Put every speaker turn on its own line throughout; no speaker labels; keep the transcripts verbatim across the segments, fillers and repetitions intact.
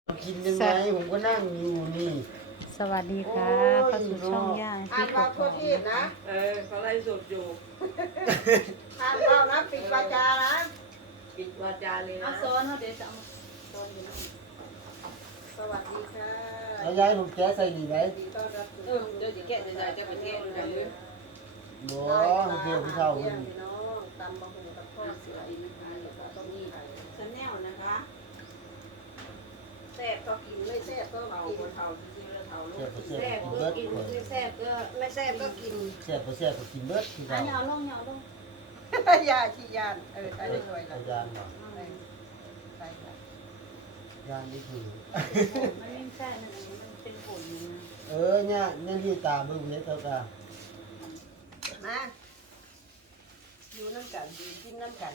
กินยังไงผมก็นั่งอยู่นี่
สวัสดีค่ะเข้าสู่ช่องย่า
อ่า
ที่
น
ก
เรา
บ
ทั่วทีบนะ
เออเขาไล่สดอยู่
อ่านเรานะปิดวาจานะ
ปิดวาจาเลย
เอา
นะ
โซนเขาเดี๋ยวจะเอาโซนอยู่นี่
สวัสดีค่ะ
แล้วยายผมแก้ใส่ดีไหม
ดีต้อนรับสู่
เออเดี๋ยวจะแกะจะจะไปแกะกันเลย
บ่เกี่ยวพี่เฒ่า
เพี
คุ
ย
ณ
งพี่น้องตำบะหมี่กับทอดเสืออีกนะคะแล้วก็ต้มนี่
ชาแนลนะคะ
แซ่บก็กินไม่แซ่บก็
เทา
กิน
คนเทาจริงๆแล้วเทาลู
แซ่บ
ก
บ่แซ่บกินเบิด
ไม่แซ่บก็ไม่แซ่บก็กิน
แซ่บบ่แซ่บก็กินเบิดพี่
อั
เฒ่าน
นี้เอาลงเนี่ยเอาลง
ยาชียานเออใช้ได้ช่วย
อา
ละ
จารย์บ่
ใช่ใช่ค่ะ
ยานนี่คือ
มันไม่ใช่นั่นเองมันเป็นผลนะ
เออเนี่ยเนี่ยที่ตาเบิ่งเฮ็ดเท่าตา
มาอยู่น้ำกันกินน้ำกัน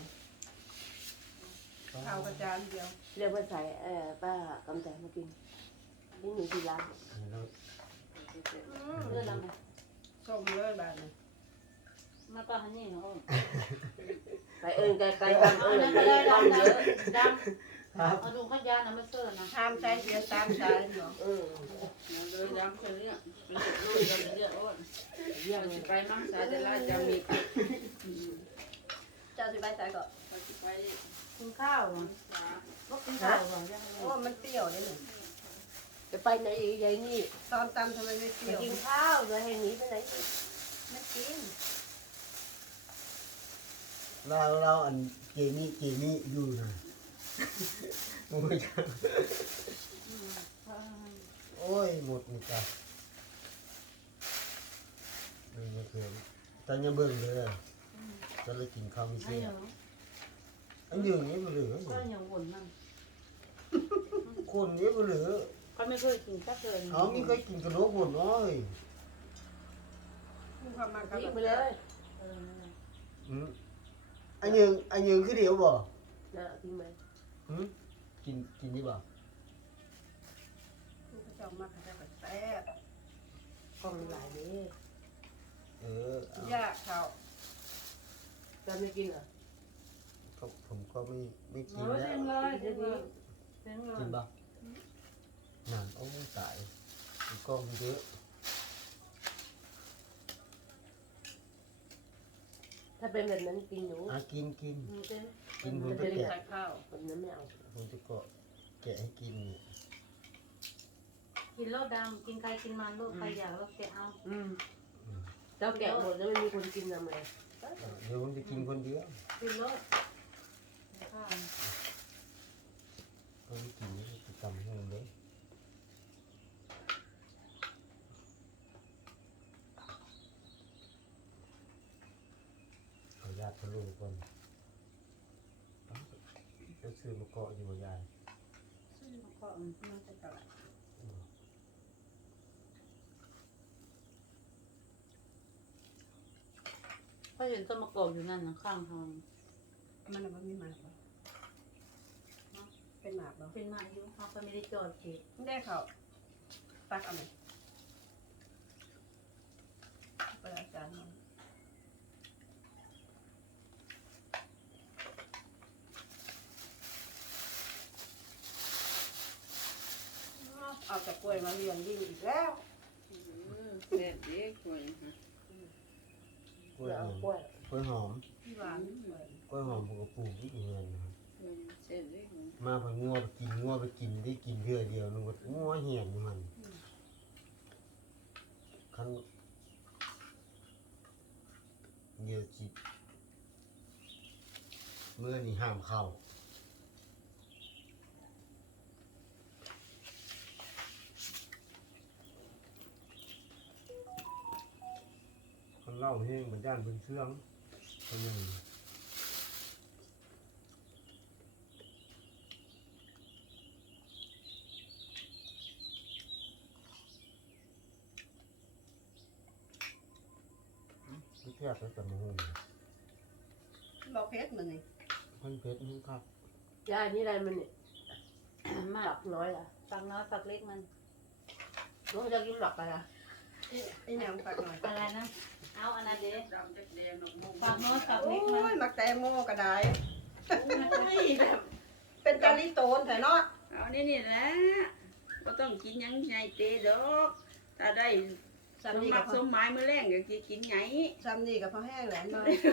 เอากระจานเดียว
เรียกว่าใส่เออป้ากำแจมากินนี่หนูที่ร้าน
เลือดเราไหม
ส้มเลยบาทเลย
มาป้าฮันนี่เนาะ
ไปเอิญไกลไกลทำเอิญ
นั่น
ไก
ก็
ล
ได้
ทำ
ดำ
เยอะ
ดำดำเอาดูข้าวยานะไม่เสื้อนะ
ห้ามใช้เสียตามสายเนาะ
เออ
เลยย้ำคนเนี้ยเป็นเด็กลูกกันเยอะอ้นเยี่ยมไปมั่งสาจะไล่จะมี
เจ้าสิไปสายก่อน
ไป
กินข้าวเหรอบอกกินข้าวก่อนยังไง
โอ้มันเปรี้ยวเลยหนึ่ง
จะไปไหนอีกยายนี่
ตอนตำทำไมไม่เป
ไป
รี้ยว
กินข้าวเลยให้หนีไปไหนอีก
ไม่กิน
เราเราอันเจนี่เจนี่อยู่นะโอ้ยโอ้ยหมดนี่จ้ะนี่ก็คือตอนยังเบิ่งเลยจะเลยกินข้าวไม่
อัน
เสีย
นี้
อันยืนนี่บ่เหลือ
ก็ยังวนมัน
คนนี้บ่เหลือ
ก็ไม่เคยกินสักเลย
เขามีเคยกินกระโหลกหมดน้อย
ผู้ความมากับ
ยิงไปเลย
เออ
อืมอันยืนอันยืนคือเดียวบ่
นะทิ้งไหม
หืมกินกินดีบ่
ผู้เจ้ามาเขาจะแบบแซ่บ
กล้องหลายนี้
เออเอา
ยากเขา
จะไม่กินเหรอ
ก็ผมก็ไม่ไม่กิ
โอ้
น
ย
แล้
เซ็
ว
งเลยเซ็งเลยเซ็งเลย
กินบ่นั่นโอ้ยตายมันก็เยอะ
ถ้าเป็นแบบนั้นกินหนู
อ่ะกินกิน
อืมเซ็ง
กินผม
มัน
จะ
จะได้
แกะ
ใส่ข้าวแบบนั้นไม่เอา
ผมจะก็แกะให้กินเนี่ย
กินโลดดำกินใครกินมันโลดใครอยากแล้วแกเอา
อืมเจ้าแกะหมดแล้วไม่มีคนกินทำไง
เดี๋ยวผมจะกินคนเดียว
กินโลดข้าว
ก็ไม่กินเลยจะทำให้มันเลยเอาญาติทะลุก่อนจะซื้อมาเกาะอยู่บ่ยาย
ก็มันจะตลาด
ก็เห็นต้นมะกอกอยู่นั่นนะข้างทาง
มันมันมีหมากเหรอเป็นหมากเหรอ
เป็นมาอยู่เขาก็ไม่ได้จอดเก็บ
ไม่ได้เขาตักเอาไหมไปอาจารย์มาเอาแต่กล้วยมาเรียนยิ่งอีกแล้ว
เด็ดเด็กกล้วยฮะ
กล้วย
เอา
หอม
กล้วย
กล้วยหอม
หวานกล้วย
กล้วยหอมผมก็ปลูกที่เงินนะครับ
เส้นเล็ก
มาพองัวไปกินงัวไปกินได้กินเพื่อเดียวนึกว่างัวเหี่ยนอยู่มันคันเดียวจิเมื่อนี่ห้ามเข้าคนเล่าแห้งบรรดาลเพิ่นเชื่องคนหนึ่งที่แทบจะตะมูง
บอกเพชรมันนี่
เพิ่นเพชรนี่ครับ
ยายนี่อะไรมันเนี่ย
มา
ห
ก
ลักน้อยล่ะ
ฝักน้อยฝักเล็กมัน
น้องจะกินหลักอะไร
ไอ้แนวฝากหน่อย
อะไรนะเอาอันนั้นเด้
ดำแดงแดงนกมุก
ฝักน้อยฝัก
โอ้
เล็กมัน
ยมักแตงโมก็ได้
ไม่แบบ
เป็นกาลิโตนแต่เนาะ
เเอานี่นี่แหละก็ต้องกินหยังไงเตะดอกถ้าได้ส
ซ้ำ
ม
นี่
บั
ก็
ติ
พ
ส
อ
มหมายมื้อแรงก็สิกินไง
ซ้ำนี่ก็พอแห้งแหละ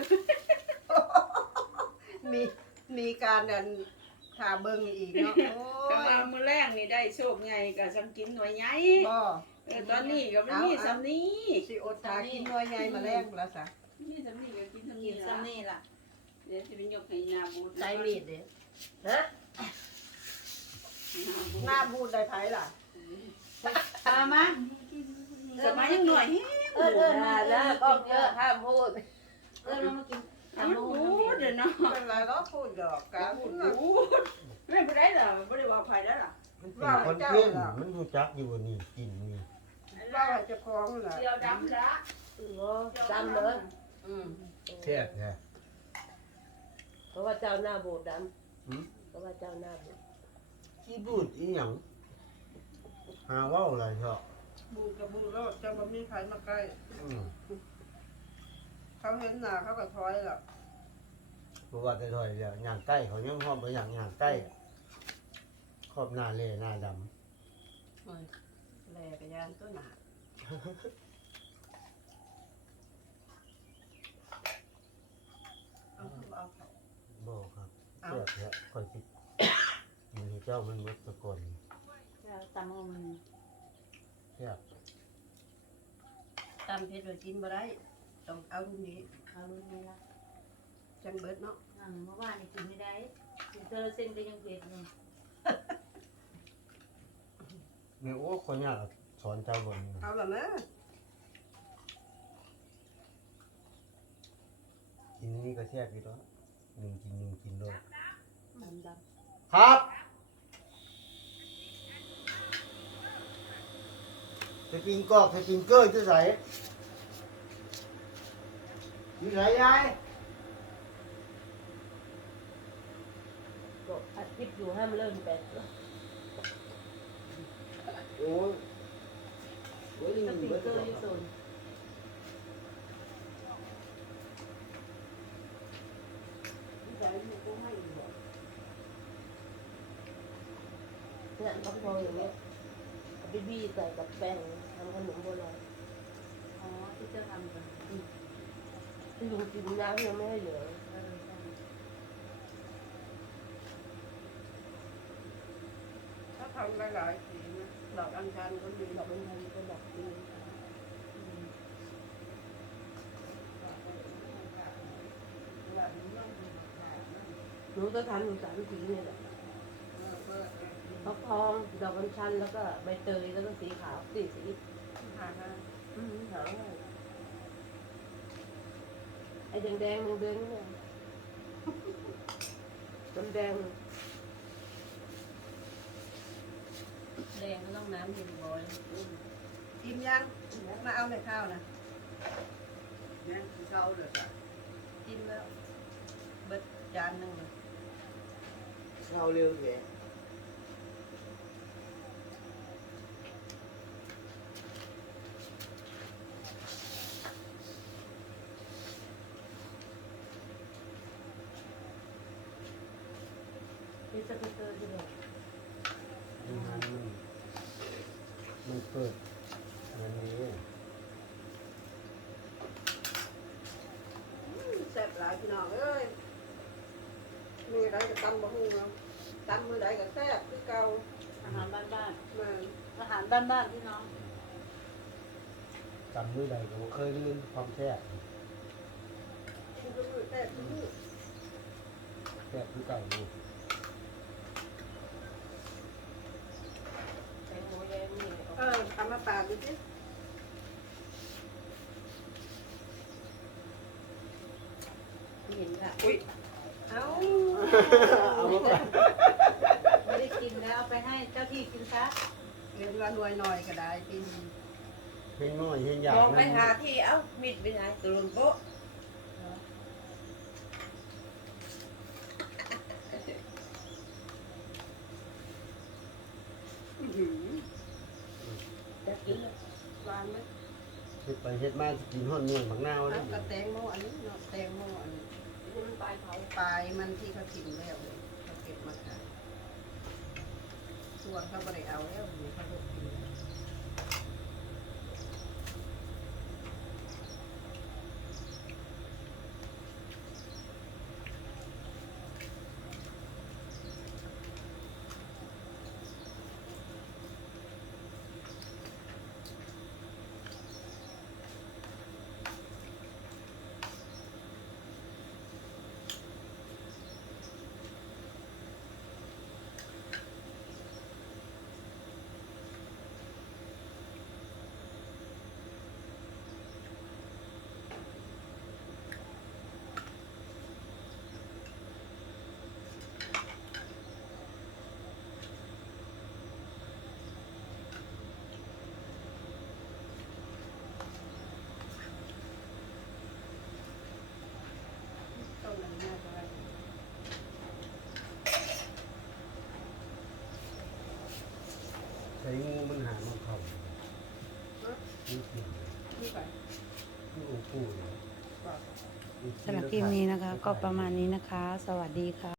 มีมีการเดินถาเบิ่งอีกเนาะโอ้
ถ้าย ว่ามื้อแรงนี่ได้โชคใหญ่ก็สำกินหน่วยใหญ่
บ่
เออตอนนี้ก็มันมีสำนี้
สิอดตากินหน่วยใหญ่มาแลงแล้วซะ
มีสำนี้ก็กินสำ
กิ
นี้
น
ละ
ซ้ำนี่ล่ะ
เดี๋ยวสิไปยกให้นาบูด
ใช้มีดเด้ฮะหน้าบูดได้ไผล่ะ
มามา
สมัยยังหน่อย
เออเออนะนะก็เยอะห้ามพูด
เออมากิน
เอาบูดเด้อเนาะ
เป็นไรก็พูดดอกกะ
บู
พู
ด
ด
บูดไม่บ่ได้ล่ะบ่ได้บอกใครแล้วล่ะ
มันเป็นคนเพื่อนมันรู้จักอยู่บนนี่กินนี่
ว่าให้เจ้าของล่ะ
เดียวดำละ
โอ้จำเลย
อืม
แซ่บแท้
เพราะว่าเจ้าหน้าโบดด
หืม
ำเพราะว่าเจ้าหน้าโบด
ขี้บูดอีหยังหาเว้าอะไรเถอะ
บูดกับบูดโลดจะบ่มีใครมาใกล้
อืม
เขาเห็นหน้าเขาก็ถอยแล้ว
บ่ว่าแต่ถอยเดียวย่างใกล้เขายังหอมไปอย่างย่างใกล้ขอบหน้าเล่หน้าดำ
โอ้ยแลกะยานตัวหน้าเอาเข้าเอาเข้า
บ่ครับ
เอา
แซ่บแท้คอยสิกินให้เจ้ามันหมดตะกอน
ตำมัน
แซ่บ
ตำเผ็ดไว้กินบ่ได้ต้องเอารุ่นนี้
เอาลูกนี่ละ
จังเบิดเนาะ
อ่าเมื่อวานนี่กินไม่ได้กินเตอร์เส้นก็ยังเผ็ดเลย
แม่โอ้คนยากสอนเจ้าบ่นี่
เอาละนะ
กินนี่ก็แซ่บอยู่แล้วหนึ่งกินหนึ่งกินด้วย
ดำด
ครับสปริงกอกสปริงเกอร์จะใส่อยู่ไหนยาย
ำก็อัดคลิปอยู่ห้ามเริ่มแปด
โอ้ยโอ้ย
สปีกเกอร์อยูโซน
ใจอยู่ก็ไม่อยู่บ่
เนี่ยก็พออย่างเงี้ยบีบีใส่กับแป้งทำขนมโบราณ
อ๋อที่จะทำกัน
ที่ลุงกินน้ำยังไม่ให้เหลือ
เออใช่
ถ้าทำหลายๆสีนะดอกอัญชันก็มี
ดอกมันทำก็ดอกดี หนูก็ทำอยู่สามสีเนี่ยแหละฟักทองดอกกัญชันแล้วก็ใบเตยแล้วก็สีขาวสี่สี
หามา
อืมหาง่ายไอ้แดงแดงๆแดงๆเนี่ยน้ำแดง
แดงก็ต้องน้ำเย็นบ่อย
อิ่มยังมาเอาในข้าวนะยังข้าวเด้อจ้ะกินแล้วเบิดจานหนึงเลย
เข้าเร็วแก
มีสปิเกอร์ด้วย
มันมันมันเปิดอันนี้
แซ่บหลายพี่น้องเอ้ยมือใดก็ตำบะฮุ่งเอาตำมือใดก็แซ่บคือเก่า
อาหารบ้าน
มา
ๆอาหารบ้านๆพี่น้อง
จำมือใดก็บ่เคยลืมความแซ่บ
กินทุกมื้อแซ่บทุกมื้อ
แซ่บคือเก่าอยู่
แตงโมแดงนี่
เออทำมาปาดดูสิ
เห็นค่ะ
เอา
เอามาก่อน
ไม่ได้กินแล้วเอาไปให้เจ้าที่กินซะ
เรียนว่าหน่วยหน่อยก็ได้กิน
เพียงน้อยเพียงอยาก
มองไป
นั่น
หาที่เอ้ามิดไปไหนตรุนโป๊ะ
อื้อหือ
จะกินเลย
หวานไหม
เฮ็ดไปเฮ็ดมาสิกินฮ้อนน่วยบักนาว
เอา
เด้
กระแตงโมอันนี้เนาะแตงโมอันนี้
นี่มันปลายเผา
ปลายมันที่เขาทิ้งแล้วเลยเขาเก็บมาขายวงเขาบ่ได้เอาแล้วอยู่เขาบ่กินแล้ว ต้นนั้นน่าจะว่า
ใช้งูมันหามาเขานี่เกี่ยว
ที่ไป
นี่องค์ปู่เนี่ย
บอก
สำหรับคลิปนี้นะคะ ก็ประมาณนี้นะคะ สวัสดีค่ะ